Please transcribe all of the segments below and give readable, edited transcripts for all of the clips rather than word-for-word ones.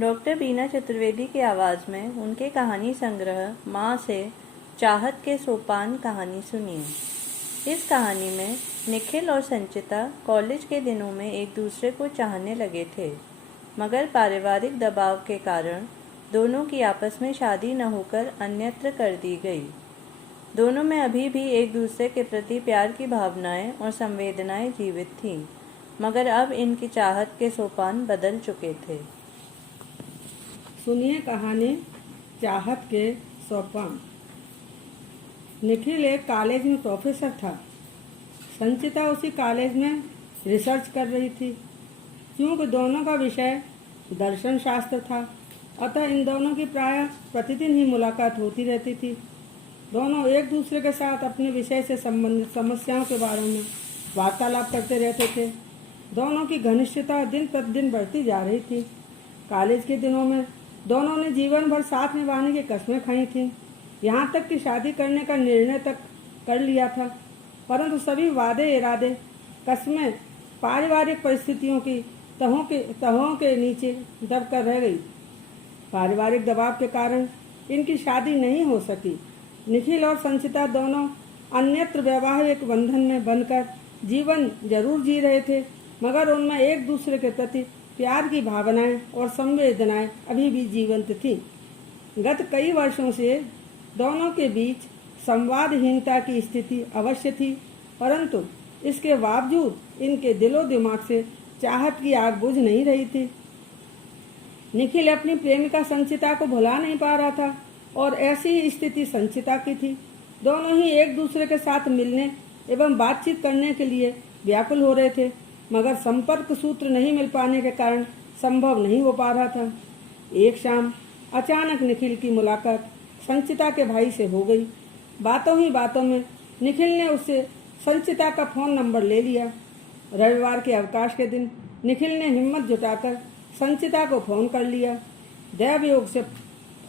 Doctor बीना चतुर्वेदी की आवाज़ में उनके कहानी संग्रह माँ से चाहत के सोपान कहानी सुनिए। इस कहानी में निखिल और संचिता कॉलेज के दिनों में एक दूसरे को चाहने लगे थे, मगर पारिवारिक दबाव के कारण दोनों की आपस में शादी न होकर अन्यत्र कर दी गई। दोनों में अभी भी एक दूसरे के प्रति प्यार की भावनाएं और संवेदनाएं जीवित थीं, मगर अब इनकी चाहत के सोपान बदल चुके थे। सुनिए कहानी चाहत के सोपान। निखिल एक कॉलेज में प्रोफेसर था। संचिता उसी कॉलेज में रिसर्च कर रही थी। क्योंकि दोनों का विषय दर्शन शास्त्र था, अतः इन दोनों की प्रायः प्रतिदिन ही मुलाकात होती रहती थी। दोनों एक दूसरे के साथ अपने विषय से संबंधित समस्याओं के बारे में वार्तालाप करते रहते थे। दोनों की घनिष्ठता दिन प्रतिदिन बढ़ती जा रही थी। कॉलेज के दिनों में दोनों ने जीवन भर साथ निभाने की कस्में खाई थीं, यहाँ तक कि शादी करने का निर्णय तक कर लिया था। परंतु सभी वादे इरादे कस्में पारिवारिक परिस्थितियों की तहों के नीचे दबकर रह गई। पारिवारिक दबाव के कारण इनकी शादी नहीं हो सकी। निखिल और संचिता दोनों अन्यत्र वैवाहिक बंधन में बंधकर जीवन जरूर जी रहे थे, मगर उनमें एक दूसरे के प्रति प्यार की भावनाएं और संवेदनाएं अभी भी जीवंत थीं। गत कई वर्षों से दोनों के बीच संवादहीनता की स्थिति अवश्य थी, परंतु इसके बावजूद इनके दिलो दिमाग से चाहत की आग बुझ नहीं रही थी। निखिल अपनी प्रेमिका संचिता को भुला नहीं पा रहा था और ऐसी ही स्थिति संचिता की थी। दोनों ही एक दूसरे के साथ मिलने एवं बातचीत करने के लिए व्याकुल हो रहे थे, मगर संपर्क सूत्र नहीं मिल पाने के कारण संभव नहीं हो पा रहा था। एक शाम अचानक निखिल की मुलाकात संचिता के भाई से हो गई। बातों ही बातों में निखिल ने उससे संचिता का फोन नंबर ले लिया। रविवार के अवकाश के दिन निखिल ने हिम्मत जुटाकर संचिता को फोन कर लिया। दैवयोग से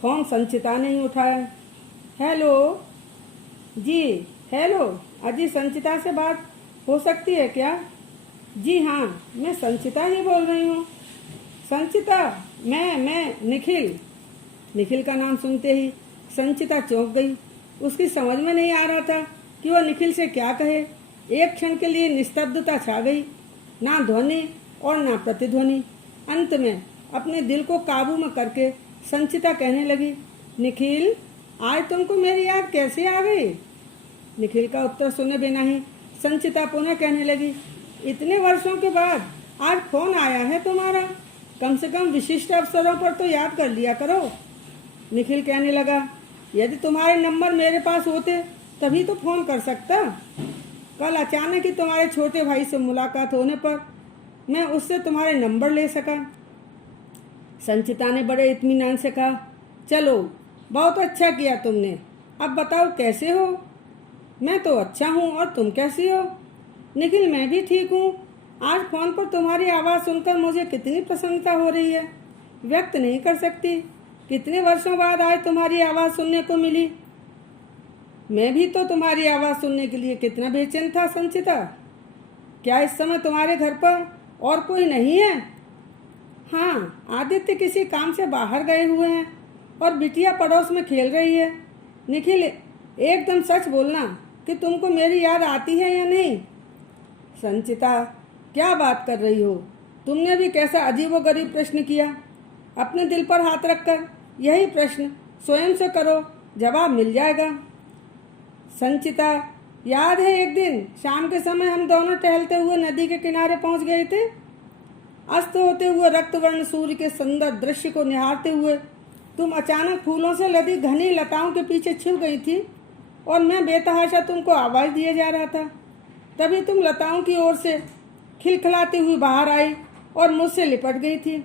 फोन संचिता ने ही उठाया। हेलो जी, हेलो अजी, संचिता से बात हो सकती है क्या? जी हाँ, मैं संचिता ही बोल रही हूँ। संचिता, मैं निखिल। निखिल का नाम सुनते ही संचिता चौंक गई। उसकी समझ में नहीं आ रहा था कि वह निखिल से क्या कहे। एक क्षण के लिए निस्तब्धता छा गई, ना ध्वनि और ना प्रतिध्वनि। अंत में अपने दिल को काबू में करके संचिता कहने लगी, निखिल, आज तुमको मेरी याद कैसे आ गई? निखिल का उत्तर सुने बिना ही संचिता पुनः कहने लगी, इतने वर्षों के बाद आज फोन आया है तुम्हारा, कम से कम विशिष्ट अवसरों पर तो याद कर लिया करो। निखिल कहने लगा, यदि तुम्हारे नंबर मेरे पास होते तभी तो फोन कर सकता। कल अचानक ही तुम्हारे छोटे भाई से मुलाकात होने पर मैं उससे तुम्हारे नंबर ले सका। संचिता ने बड़े इत्मीनान से कहा, चलो बहुत अच्छा किया तुमने। अब बताओ कैसे हो? मैं तो अच्छा हूँ, और तुम कैसी हो? निखिल, मैं भी ठीक हूँ। आज फोन पर तुम्हारी आवाज़ सुनकर मुझे कितनी प्रसन्नता हो रही है, व्यक्त नहीं कर सकती। कितने वर्षों बाद आज तुम्हारी आवाज़ सुनने को मिली। मैं भी तो तुम्हारी आवाज़ सुनने के लिए कितना बेचैन था संचिता। क्या इस समय तुम्हारे घर पर और कोई नहीं है? हाँ, आदित्य किसी काम से बाहर गए हुए हैं और बिटिया पड़ोस में खेल रही है। निखिल, एकदम सच बोलना कि तुमको मेरी याद आती है या नहीं? संचिता, क्या बात कर रही हो? तुमने भी कैसा अजीबोगरीब प्रश्न किया। अपने दिल पर हाथ रखकर यही प्रश्न स्वयं से करो, जवाब मिल जाएगा। संचिता, याद है एक दिन शाम के समय हम दोनों टहलते हुए नदी के किनारे पहुंच गए थे। अस्त होते हुए रक्तवर्ण सूर्य के सुंदर दृश्य को निहारते हुए तुम अचानक फूलों से लदी घनी लताओं के पीछे छिप गई थी और मैं बेतहाशा तुमको आवाज़ दिए जा रहा था। तभी तुम लताओं की ओर से खिलखिलाती हुई बाहर आई और मुझसे लिपट गई थी।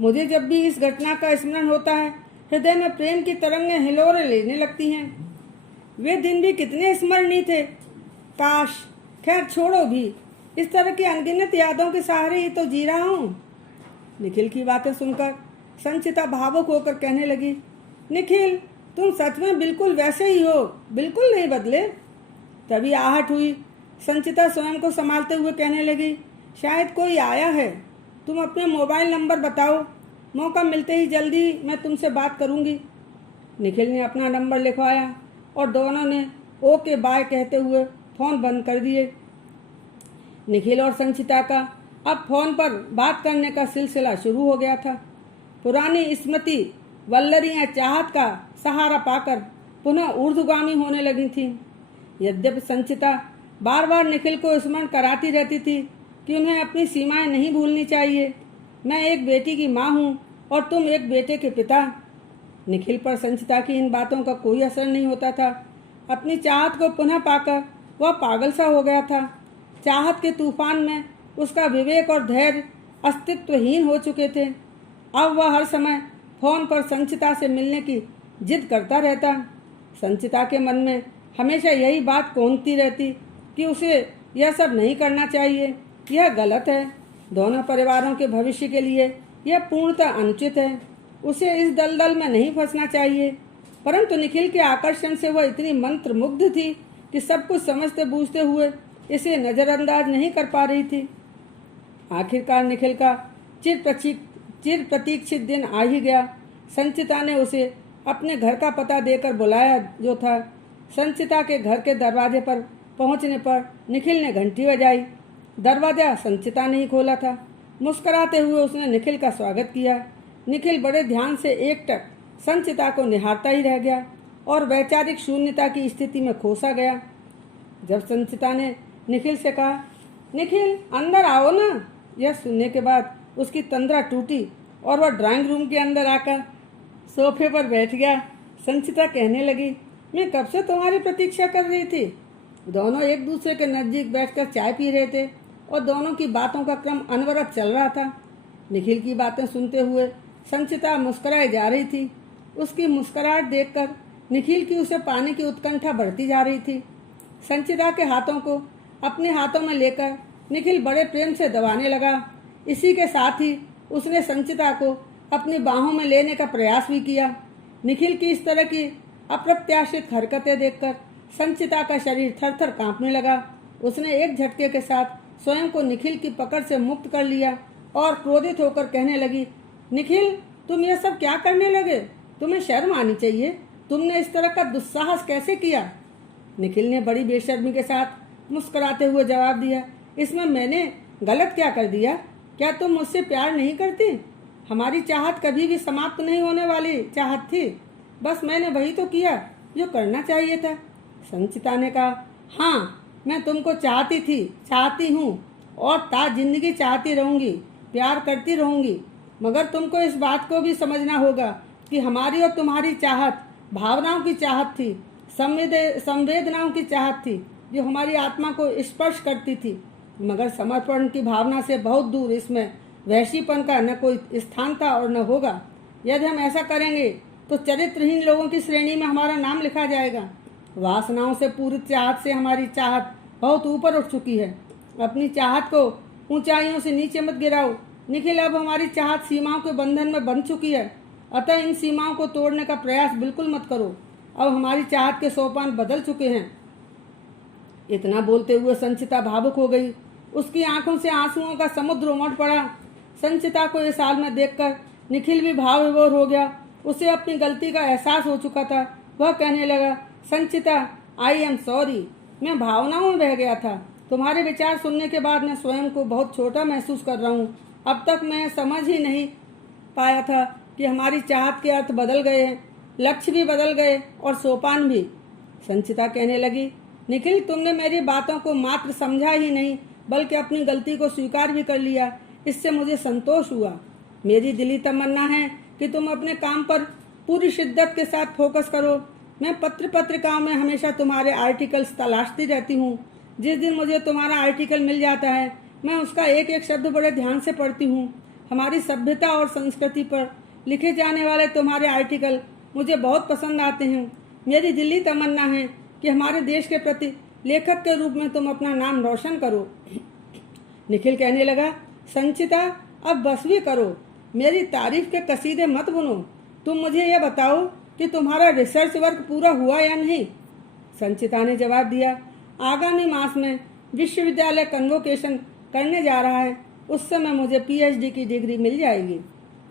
मुझे जब भी इस घटना का स्मरण होता है, हृदय में प्रेम की तरंगें हिलोरे लेने लगती हैं। वे दिन भी कितने स्मरणीय थे। काश, खैर छोड़ो भी, इस तरह की अनगिनत यादों के सहारे ही तो जी रहा हूँ। निखिल की बातें सुनकर संचिता भावुक होकर कहने लगी, निखिल, तुम सच में बिल्कुल वैसे ही हो, बिल्कुल नहीं बदले। तभी आहट हुई। संचिता स्वयं को संभालते हुए कहने लगी, शायद कोई आया है। तुम अपना मोबाइल नंबर बताओ, मौका मिलते ही जल्दी मैं तुमसे बात करूंगी। निखिल ने अपना नंबर लिखवाया और दोनों ने ओके बाय कहते हुए फ़ोन बंद कर दिए। निखिल और संचिता का अब फोन पर बात करने का सिलसिला शुरू हो गया था। पुरानी स्मृति वल्लरियां चाहत का सहारा पाकर पुनः ऊर्ध्वगामी होने लगी थीं। यद्यपि संचिता बार बार निखिल को स्मरण कराती रहती थी कि उन्हें अपनी सीमाएं नहीं भूलनी चाहिए। मैं एक बेटी की माँ हूँ और तुम एक बेटे के पिता। निखिल पर संचिता की इन बातों का कोई असर नहीं होता था। अपनी चाहत को पुनः पाकर वह पागल सा हो गया था। चाहत के तूफान में उसका विवेक और धैर्य अस्तित्वहीन हो चुके थे। अब वह हर समय फोन पर संचिता से मिलने की जिद करता रहता। संचिता के मन में हमेशा यही बात कौंधती रहती कि उसे यह सब नहीं करना चाहिए, यह गलत है। दोनों परिवारों के भविष्य के लिए यह पूर्णतः अनुचित है। उसे इस दलदल में नहीं फंसना चाहिए। परंतु निखिल के आकर्षण से वह इतनी मंत्रमुग्ध थी कि सब कुछ समझते बूझते हुए इसे नजरअंदाज नहीं कर पा रही थी। आखिरकार निखिल का चिर प्रतीक्षित दिन आ ही गया। संचिता ने उसे अपने घर का पता देकर बुलाया जो था। संचिता के घर के दरवाजे पर पहुंचने पर निखिल ने घंटी बजाई। दरवाजा संचिता ने ही खोला था। मुस्कुराते हुए उसने निखिल का स्वागत किया। निखिल बड़े ध्यान से एकटक संचिता को निहारता ही रह गया और वैचारिक शून्यता की स्थिति में खोसा गया। जब संचिता ने निखिल से कहा, निखिल अंदर आओ ना, यह सुनने के बाद उसकी तंद्रा टूटी और वह ड्राइंग रूम के अंदर आकर सोफे पर बैठ गया। संचिता कहने लगी, मैं कब से तुम्हारी प्रतीक्षा कर रही थी। दोनों एक दूसरे के नज़दीक बैठकर चाय पी रहे थे और दोनों की बातों का क्रम अनवरत चल रहा था। निखिल की बातें सुनते हुए संचिता मुस्कुराई जा रही थी। उसकी मुस्कुराहट देखकर निखिल की उसे पाने की उत्कंठा बढ़ती जा रही थी। संचिता के हाथों को अपने हाथों में लेकर निखिल बड़े प्रेम से दबाने लगा। इसी के साथ ही उसने संचिता को अपनी बाहों में लेने का प्रयास भी किया। निखिल की इस तरह की अप्रत्याशित हरकतें देखकर संचिता का शरीर थर-थर कांपने लगा। उसने एक झटके के साथ स्वयं को निखिल की पकड़ से मुक्त कर लिया और क्रोधित होकर कहने लगी, निखिल तुम यह सब क्या करने लगे? तुम्हें शर्म आनी चाहिए। तुमने इस तरह का दुस्साहस कैसे किया? निखिल ने बड़ी बेशर्मी के साथ मुस्कुराते हुए जवाब दिया, इसमें मैंने गलत क्या कर दिया? क्या तुम मुझसे प्यार नहीं करती? हमारी चाहत कभी भी समाप्त नहीं होने वाली चाहत थी। बस मैंने वही तो किया जो करना चाहिए था। संचिता ने कहा, हाँ मैं तुमको चाहती थी, चाहती हूँ और ता जिंदगी चाहती रहूँगी, प्यार करती रहूँगी। मगर तुमको इस बात को भी समझना होगा कि हमारी और तुम्हारी चाहत भावनाओं की चाहत थी, संवेदनाओं की चाहत थी जो हमारी आत्मा को स्पर्श करती थी। मगर समर्पण की भावना से बहुत दूर इसमें वैशीपन का न कोई स्थान था और न होगा। यदि हम ऐसा करेंगे तो चरित्रहीन लोगों की श्रेणी में हमारा नाम लिखा जाएगा। वासनाओं से पूरित चाहत से हमारी चाहत बहुत ऊपर उठ चुकी है। अपनी चाहत को ऊंचाइयों से नीचे मत गिराओ। निखिल, अब हमारी चाहत सीमाओं के बंधन में बंध चुकी है, अतः इन सीमाओं को तोड़ने का प्रयास बिल्कुल मत करो। अब हमारी चाहत के सोपान बदल चुके हैं। इतना बोलते हुए संचिता भावुक हो गई। उसकी आंखों से आंसुओं का समुद्र उमड़ पड़ा। संचिता को इस हाल में देखकर निखिल भी भाव विभोर हो गया। उसे अपनी गलती का एहसास हो चुका था। वह कहने लगा, संचिता आई एम सॉरी, मैं भावनाओं में बह गया था। तुम्हारे विचार सुनने के बाद मैं स्वयं को बहुत छोटा महसूस कर रहा हूँ। अब तक मैं समझ ही नहीं पाया था कि हमारी चाहत के अर्थ बदल गए हैं, लक्ष्य भी बदल गए और सोपान भी। संचिता कहने लगी, निखिल तुमने मेरी बातों को मात्र समझा ही नहीं बल्कि अपनी गलती को स्वीकार भी कर लिया। इससे मुझे संतोष हुआ। मेरी दिली तमन्ना है कि तुम अपने काम पर पूरी शिद्दत के साथ फोकस करो। मैं पत्रिकाओं में हमेशा तुम्हारे आर्टिकल्स तलाशती रहती हूँ। जिस दिन मुझे तुम्हारा आर्टिकल मिल जाता है मैं उसका एक एक शब्द बड़े ध्यान से पढ़ती हूँ। हमारी सभ्यता और संस्कृति पर लिखे जाने वाले तुम्हारे आर्टिकल मुझे बहुत पसंद आते हैं। मेरी दिली तमन्ना है कि हमारे देश के प्रति लेखक के रूप में तुम अपना नाम रोशन करो। निखिल कहने लगा, संचिता अब बस भी करो, मेरी तारीफ के कसीदे मत बुनो। तुम मुझे यह बताओ कि तुम्हारा रिसर्च वर्क पूरा हुआ या नहीं। संचिता ने जवाब दिया, आगामी मास में विश्वविद्यालय कन्वोकेशन करने जा रहा है। उस समय मुझे पीएचडी की डिग्री मिल जाएगी।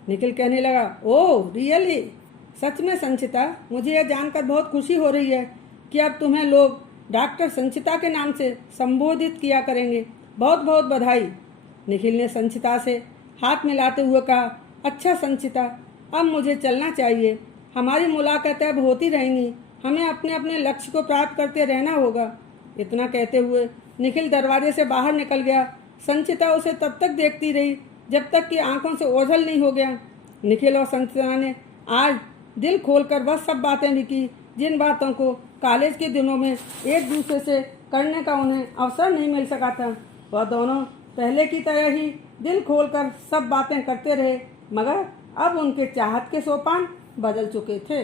निखिल कहने लगा, ओह रियली? सच में संचिता, मुझे यह जानकर बहुत खुशी हो रही है कि अब तुम्हें लोग डॉक्टर संचिता के नाम से संबोधित किया करेंगे। बहुत बहुत बधाई। निखिल ने संचिता से हाथ मिलाते हुए कहा, अच्छा संचिता, अब मुझे चलना चाहिए। हमारी मुलाकातें अब होती रहेंगी। हमें अपने अपने लक्ष्य को प्राप्त करते रहना होगा। इतना कहते हुए निखिल दरवाजे से बाहर निकल गया। संचिता उसे तब तक देखती रही जब तक कि आंखों से ओझल नहीं हो गया। निखिल और संचिता ने आज दिल खोलकर वह सब बातें भी की जिन बातों को कॉलेज के दिनों में एक दूसरे से करने का उन्हें अवसर नहीं मिल सका था। वह दोनों पहले की तरह ही दिल खोलकर सब बातें करते रहे, मगर अब उनके चाहत के सोपान बदल चुके थे।